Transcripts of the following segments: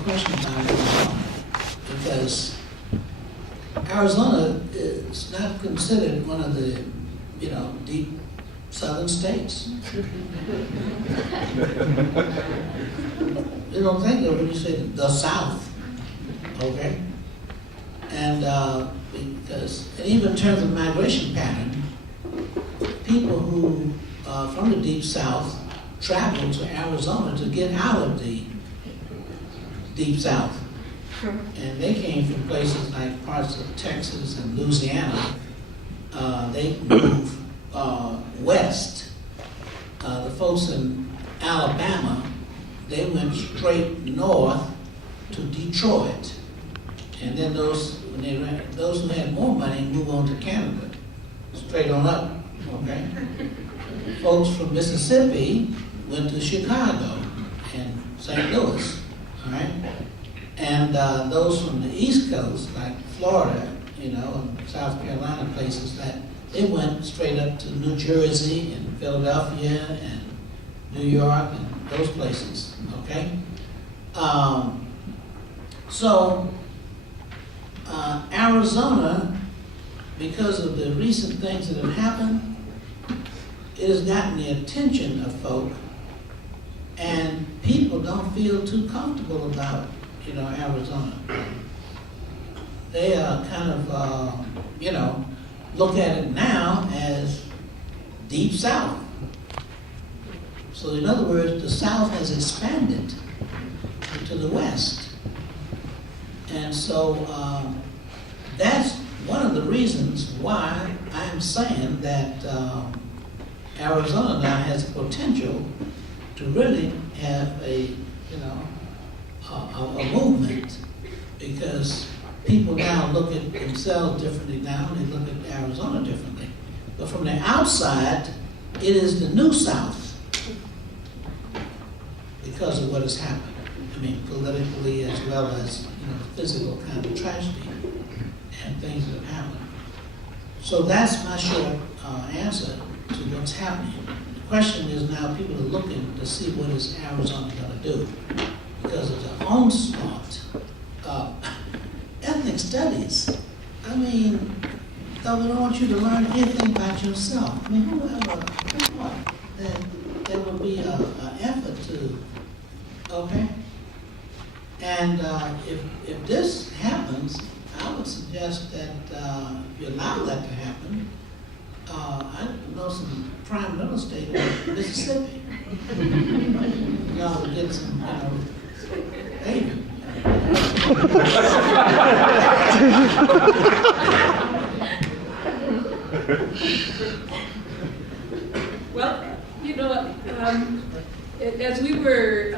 question about Arizona, because Arizona is not considered one of the, deep southern states. You don't think of it when you say the South, okay? And because, and even in terms of migration pattern, people who from the deep South travel to Arizona to get out of the deep South. And they came from places like parts of Texas and Louisiana. They moved west. The folks in Alabama, they went straight north to Detroit. And then those who had more money moved on to Canada, straight on up, okay? Folks from Mississippi went to Chicago and St. Louis, all right? And those from the East Coast, like Florida, and South Carolina, places that they went straight up to New Jersey and Philadelphia and New York and those places, okay? Arizona, because of the recent things that have happened, it has gotten the attention of folk, and people don't feel too comfortable about, Arizona. They are kind of, look at it now as deep South. So in other words, the South has expanded to the West. And so that's one of the reasons why I'm saying that Arizona now has the potential to really have a movement, because people now look at themselves differently now, and they look at Arizona differently. But from the outside, it is the new South because of what has happened. I mean, politically as well as physical kind of tragedy and things that have happened. So that's my short answer to what's happening. The question is now people are looking to see what is Arizona going to do, because of the onslaught of ethnic studies. I mean, they don't want you to learn anything about yourself. I mean, whoever thought that there would be an effort to, okay? And if this happens, I would suggest that if you allow that to happen, I know some prime real estate in Mississippi. Y'all would get some, baby. Well, as we were,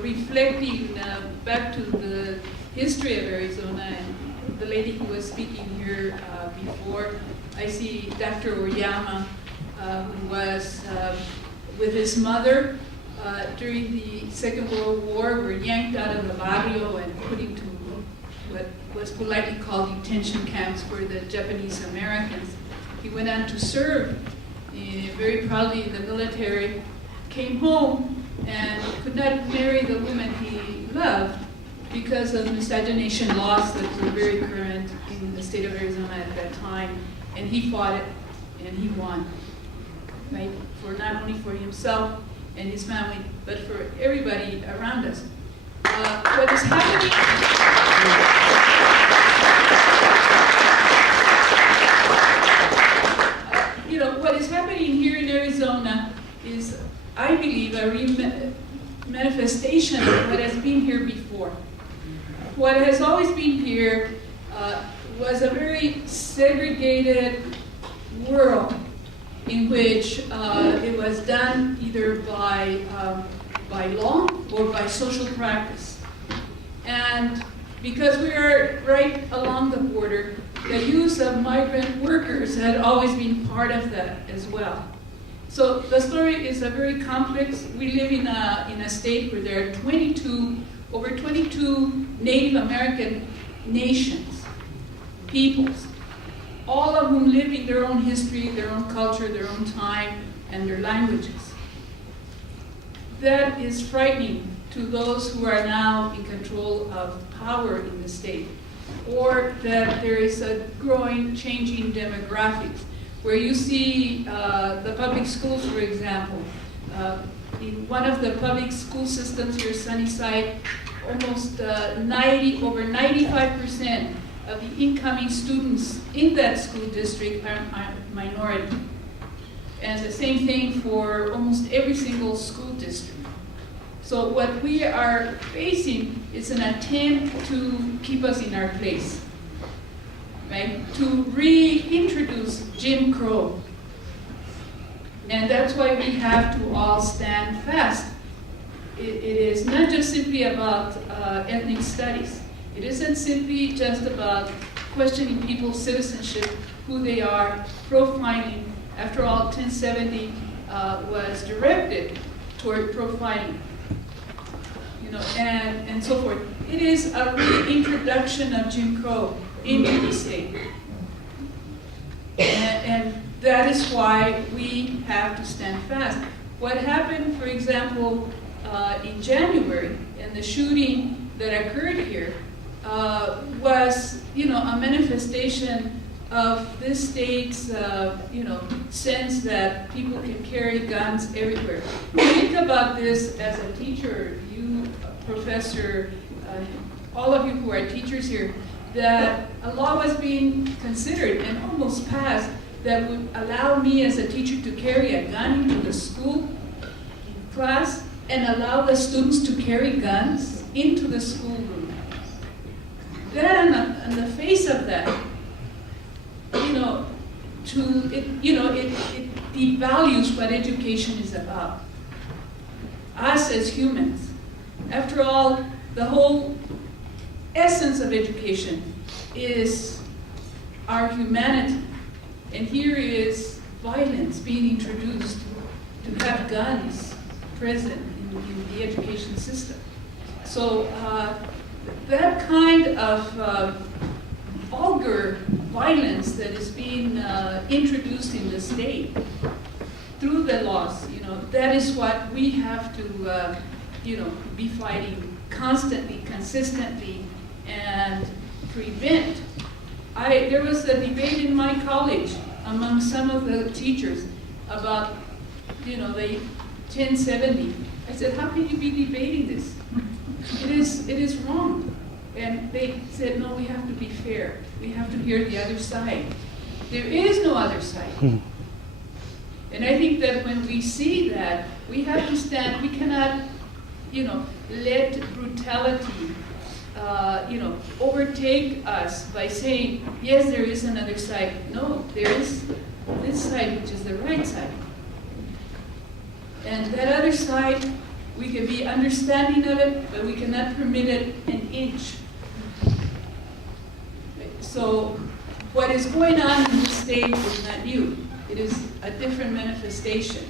reflecting back to the history of Arizona, and the lady who was speaking here before, I see Dr. Oyama, who was with his mother during the Second World War, were yanked out of the barrio and put into what was politely called detention camps for the Japanese Americans. He went on to serve very proudly in the military, came home and could not marry the woman he loved because of miscegenation laws that were very current in the state of Arizona at that time. And he fought it, and he won, right? For not only for himself and his family, but for everybody around us. What is happening? What is happening here in Arizona is, I believe, a manifestation of what has been here before. What has always been here was a very segregated world in which it was done either by law or by social practice. And because we are right along the border, the use of migrant workers had always been part of that as well. So the story is a very complex. We live in a state where there are over 22 Native American nations, peoples, all of whom live in their own history, their own culture, their own time, and their languages. That is frightening to those who are now in control of power in the state, or that there is a growing, changing demographics, where you see the public schools, for example. In one of the public school systems here, Sunnyside, almost over 95% of the incoming students in that school district are minority. And the same thing for almost every single school district. So what we are facing is an attempt to keep us in our place, right? To reintroduce Jim Crow. And that's why we have to all stand fast. It is not just simply about ethnic studies. It isn't simply just about questioning people's citizenship, who they are, profiling. After all, 1070 was directed toward profiling, and so forth. It is a reintroduction of Jim Crow into the state. And that is why we have to stand fast. What happened, for example, in January, and the shooting that occurred here, was, a manifestation of this state's, sense that people can carry guns everywhere. Think about this as a teacher, you, professor, all of you who are teachers here, that a law was being considered and almost passed that would allow me as a teacher to carry a gun into the school class and allow the students to carry guns into the schoolroom. Then, on the face of that, it devalues what education is about. Us as humans. After all, the whole essence of education is our humanity. And here is violence being introduced to have guns present in the education system. So that kind of vulgar violence that is being introduced in the state through the laws, that is what we have to, be fighting constantly, consistently, and prevent. There was a debate in my college among some of the teachers about, the 1070. I said, how can you be debating this? It is wrong. And they said, no, we have to be fair. We have to hear the other side. There is no other side. And I think that when we see that, we have to stand. We cannot, let brutality, overtake us by saying, yes, there is another side. No, there is this side, which is the right side. And that other side, we can be understanding of it, but we cannot permit it an inch. So what is going on in this state is not new. It is a different manifestation.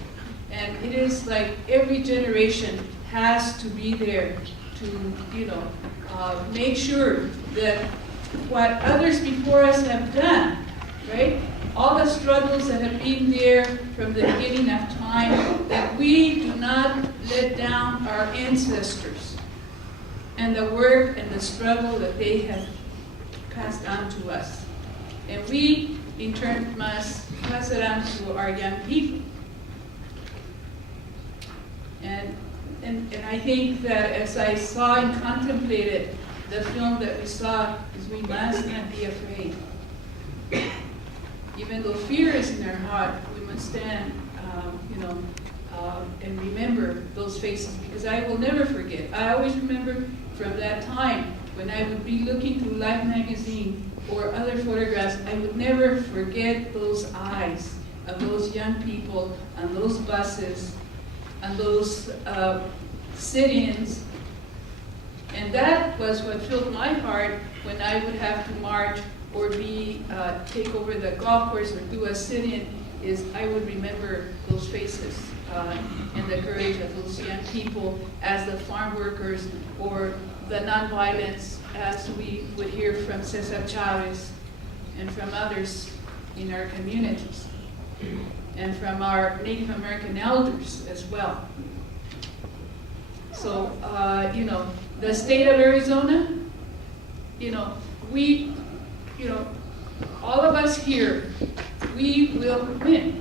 And it is like every generation has to be there to, make sure that what others before us have done, right? All the struggles that have been there from the beginning of time, that we do not let down our ancestors and the work and the struggle that they have passed on to us. And we, in turn, must pass it on to our young people. And I think that as I saw and contemplated the film that we saw, is we must not be afraid. Even though fear is in our heart, we must stand, and remember those faces, because I will never forget. I always remember from that time when I would be looking through Life magazine or other photographs, I would never forget those eyes of those young people on those buses, on those sit-ins. And that was what filled my heart when I would have to march or take over the golf course or do a sit-in, is I would remember those faces and the courage of those young people as the farm workers, or the nonviolence as we would hear from Cesar Chavez and from others in our communities, and from our Native American elders as well. So, the state of Arizona, we, all of us here, we will win.